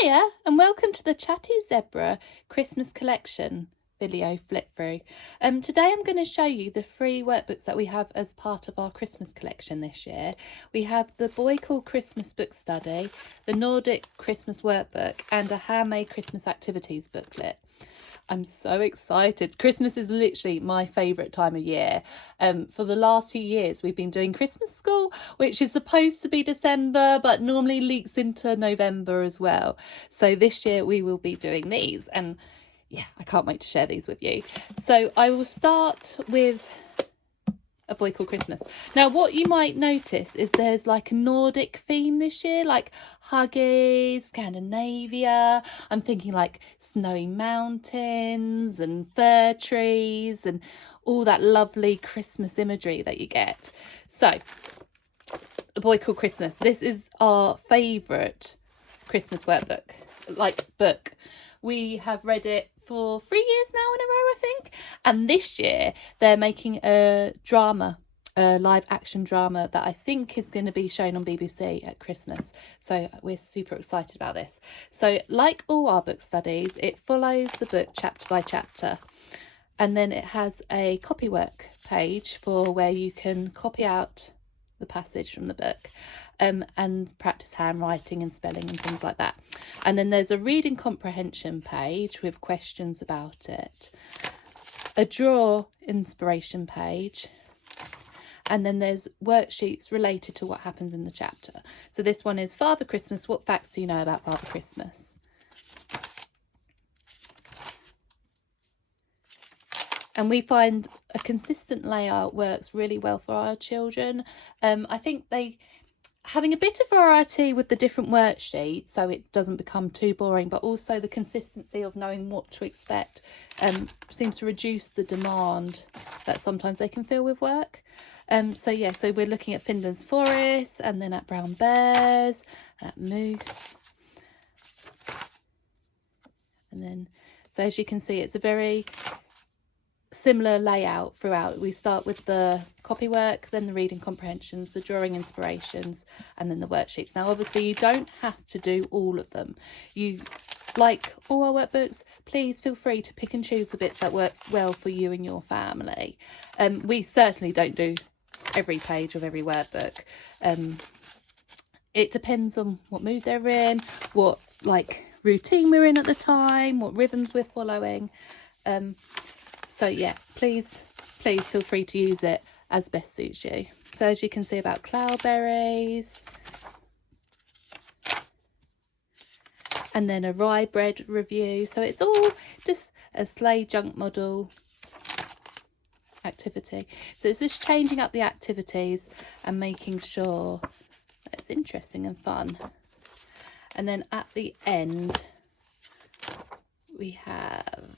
Hiya and welcome to the Chatty Zebra Christmas Collection video flip through. Today I'm going to show you the free workbooks that we have as part of our Christmas collection this year. We have the Boy Called Christmas book study, the Nordic Christmas workbook and a Handmade Christmas Activities booklet. I'm so excited. Christmas is literally my favourite time of year. For the last few years we've been doing Christmas school, which is supposed to be December but normally leaks into November as well. So this year we will be doing these, and yeah, I can't wait to share these with you. So I will start with A Boy Called Christmas. Now what you might notice is there's like a Nordic theme this year, like Hygge, Scandinavia. I'm thinking like snowy mountains and fir trees and all that lovely Christmas imagery that you get. So A Boy Called Christmas, this is our favourite Christmas workbook, book. We have read it for 3 years now in a row, I think, and this year they're making a drama, a live action drama that I think is going to be shown on BBC at Christmas, so we're super excited about this. So like all our book studies, it follows the book chapter by chapter, and then it has a copywork page for where you can copy out the passage from the book and practice handwriting and spelling and things like that. And then there's a reading comprehension page with questions about it, a draw inspiration page, and then there's worksheets related to what happens in the chapter. So this one is Father Christmas, what facts do you know about Father Christmas? And we find a consistent layout works really well for our children. I think having a bit of variety with the different worksheets so it doesn't become too boring, but also the consistency of knowing what to expect seems to reduce the demand that sometimes they can feel with work. So we're looking at Finland's forests, and then at brown bears, at moose, and then so as you can see it's a very similar layout throughout. We start with the copywork, then the reading comprehensions, the drawing inspirations, and then the worksheets. Now obviously you don't have to do all of them. You, like all our workbooks, please feel free to pick and choose the bits that work well for you and your family. We certainly don't do every page of every workbook. It depends on what mood they're in, what routine we're in at the time, what rhythms we're following. So yeah, please feel free to use it as best suits you. So as you can see about cloudberries, and then a rye bread review. So it's all just a sleigh junk model activity. So it's just changing up the activities and making sure that it's interesting and fun. And then at the end we have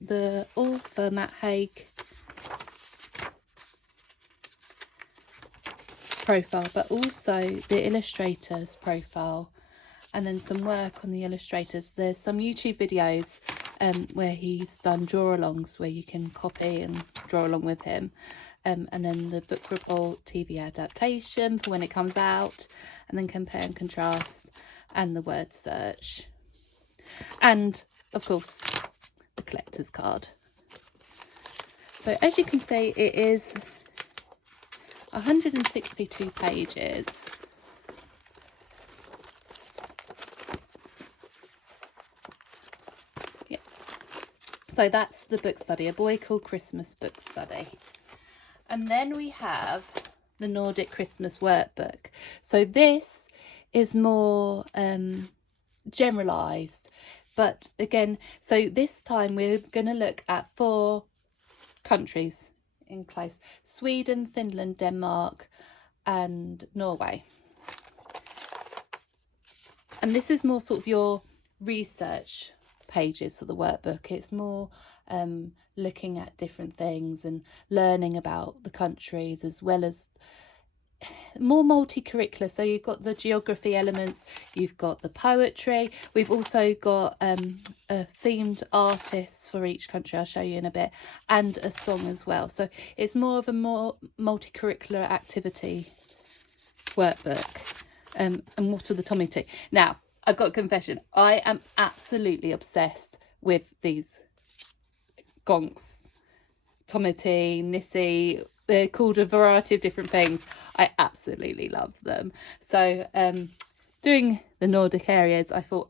the author Matt Hygge profile, but also the illustrator's profile, and then some work on the illustrators. There's some YouTube videos where he's done draw-alongs where you can copy and draw along with him, and then the book report TV adaptation for when it comes out, and then compare and contrast, and the word search, and of course the collector's card. So as you can see, it is 162 pages. Yeah. So that's the book study, A Boy Called Christmas book study. And then we have the Nordic Christmas workbook. So this is more generalised. But again, so this time we're going to look at 4 countries in close: Sweden, Finland, Denmark and Norway. And this is more sort of your research pages of the workbook. It's more looking at different things and learning about the countries, as well as more multicurricular. So you've got the geography elements, you've got the poetry, we've also got a themed artist for each country, I'll show you in a bit, and a song as well. So it's more of a more multicurricular activity workbook. And what are the Tommy T? Now I've got a confession. I am absolutely obsessed with these gonks, tomati, nissi. They're called a variety of different things. I absolutely love them. So doing the Nordic areas, I thought,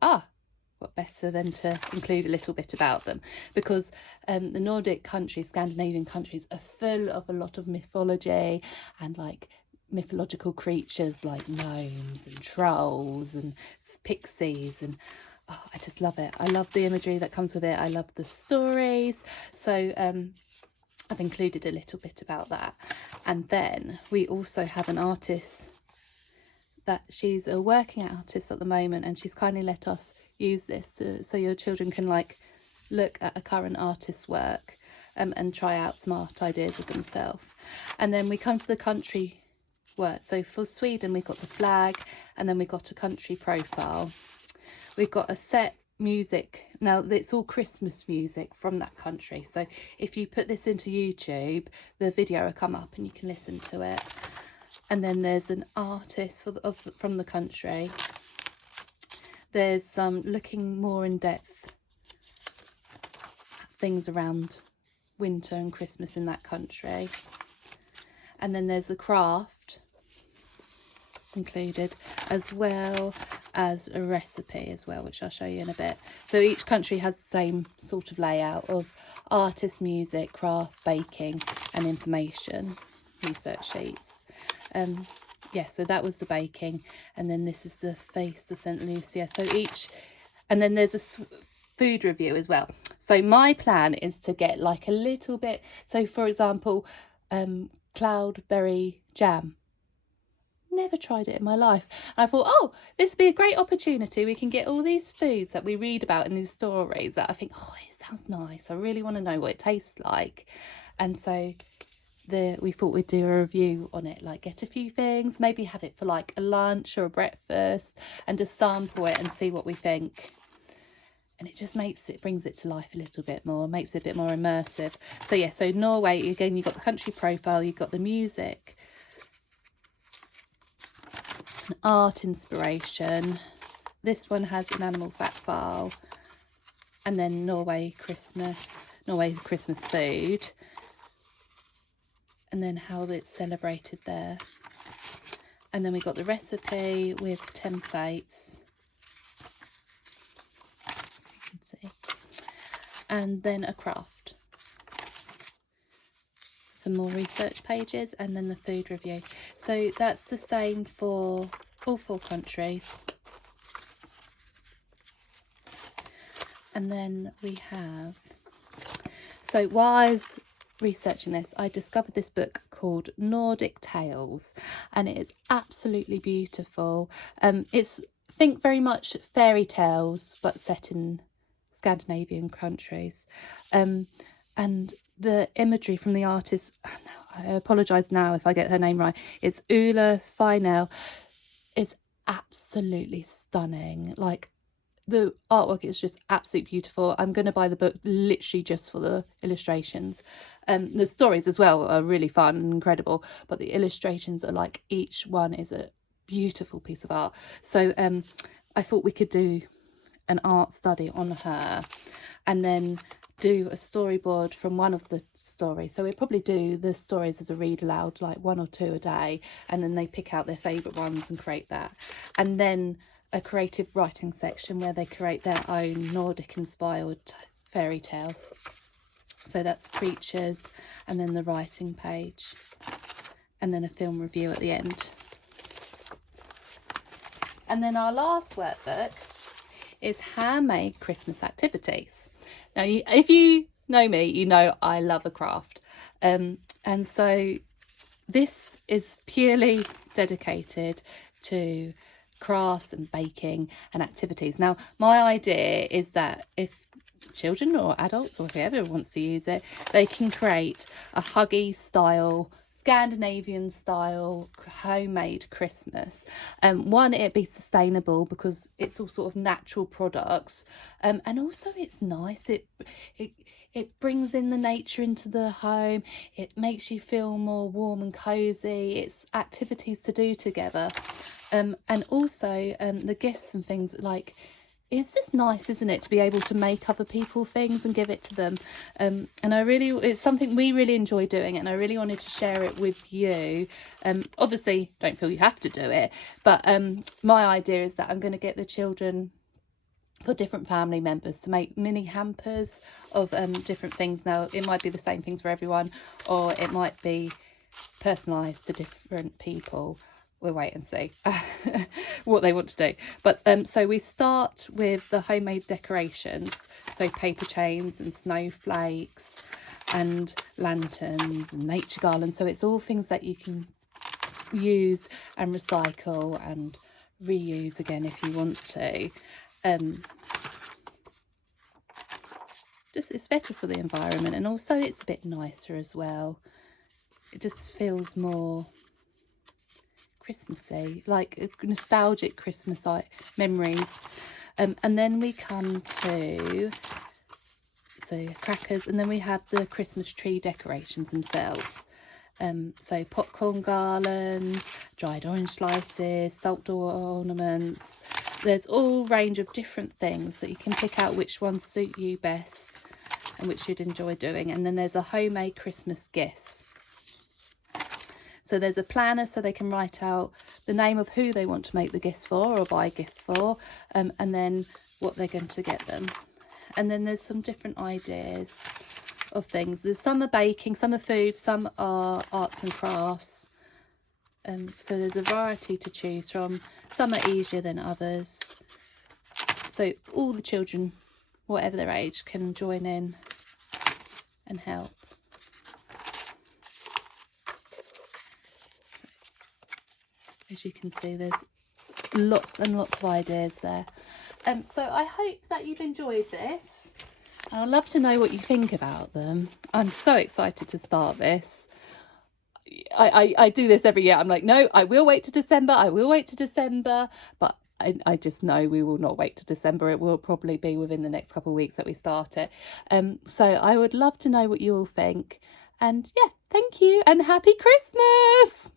what better than to include a little bit about them, because the Nordic countries, Scandinavian countries, are full of a lot of mythology and like mythological creatures like gnomes and trolls and pixies, and I just love it. I love the imagery that comes with it. I love the stories. So I've included a little bit about that. And then we also have an artist that she's a working artist at the moment, and she's kindly let us use this so your children can like look at a current artist's work and try out smart ideas of themselves. And then we come to the country work. So for Sweden, we've got the flag, and then we've got a country profile. We've got a set music. Now it's all Christmas music from that country, so if you put this into YouTube, the video will come up and you can listen to it. And then there's an artist from the country. There's some looking more in depth things around winter and Christmas in that country. And then there's a craft included, as well as a recipe as well, which I'll show you in a bit. So each country has the same sort of layout of artist, music, craft, baking and information research sheets. Yeah, so that was the baking, and then this is the face of St. Lucia. So each, and then there's a food review as well. So my plan is to get like a little bit, so for example, cloudberry jam. Never tried it in my life. And I thought, this would be a great opportunity. We can get all these foods that we read about in these stories that I think, it sounds nice. I really want to know what it tastes like. And so we thought we'd do a review on it, like get a few things, maybe have it for like a lunch or a breakfast, and just sample it and see what we think. And it just brings it to life a little bit more, makes it a bit more immersive. So yeah, so Norway, again, you've got the country profile, you've got the music, an art inspiration. This one has an animal fact file, and then Norway Christmas food, and then how it's celebrated there. And then we got the recipe with templates, you can see, and then a craft, some more research pages, and then the food review. So that's the same for all 4 countries. And then we have, so while I was researching this, I discovered this book called Nordic Tales, and it is absolutely beautiful. It's, think very much fairy tales, but set in Scandinavian countries. And the imagery from the artist, I apologise now if I get her name right, it's Ulla Finell, is absolutely stunning. Like, the artwork is just absolutely beautiful. I'm going to buy the book literally just for the illustrations. The stories as well are really fun and incredible, but the illustrations are like, each one is a beautiful piece of art. So I thought we could do an art study on her, and then do a storyboard from one of the stories. So we probably do the stories as a read aloud, like 1 or 2 a day, and then they pick out their favourite ones and create that. And then a creative writing section where they create their own Nordic inspired fairy tale. So that's creatures, and then the writing page, and then a film review at the end. And then our last workbook is Handmade Christmas Activities. Now, if you know me, you know I love a craft. And so this is purely dedicated to crafts and baking and activities. Now, my idea is that if children or adults or whoever wants to use it, they can create a Hygge style, Scandinavian style homemade Christmas. One, it'd be sustainable because it's all sort of natural products, and also it's nice. It brings in the nature into the home. It makes you feel more warm and cozy. It's activities to do together. And also the gifts and things, like, it's just nice, isn't it, to be able to make other people things and give it to them. And it's something we really enjoy doing, and I really wanted to share it with you. Obviously don't feel you have to do it, but my idea is that I'm going to get the children, for different family members, to make mini hampers of different things. Now it might be the same things for everyone, or it might be personalised to different people. We'll wait and see what they want to do. But so we start with the homemade decorations, so paper chains and snowflakes and lanterns and nature garlands. So it's all things that you can use and recycle and reuse again if you want to. Just, it's better for the environment, and also it's a bit nicer as well. It just feels more Christmassy, like nostalgic Christmas memories. And then we come to crackers, and then we have the Christmas tree decorations themselves. So popcorn garlands, dried orange slices, salt door ornaments. There's all range of different things, so you can pick out which ones suit you best and which you'd enjoy doing. And then there's a homemade Christmas gifts. So there's a planner, so they can write out the name of who they want to make the gifts for or buy gifts for, and then what they're going to get them. And then there's some different ideas of things. There's some are baking, some are food, some are arts and crafts. So there's a variety to choose from. Some are easier than others. So all the children, whatever their age, can join in and help. As you can see, there's lots and lots of ideas there. So I hope that you've enjoyed this. I'd love to know what you think about them. I'm so excited to start this. I do this every year. I'm like, no, I will wait to December. I will wait to December. But I just know we will not wait to December. It will probably be within the next couple of weeks that we start it. So I would love to know what you all think. And yeah, thank you and happy Christmas.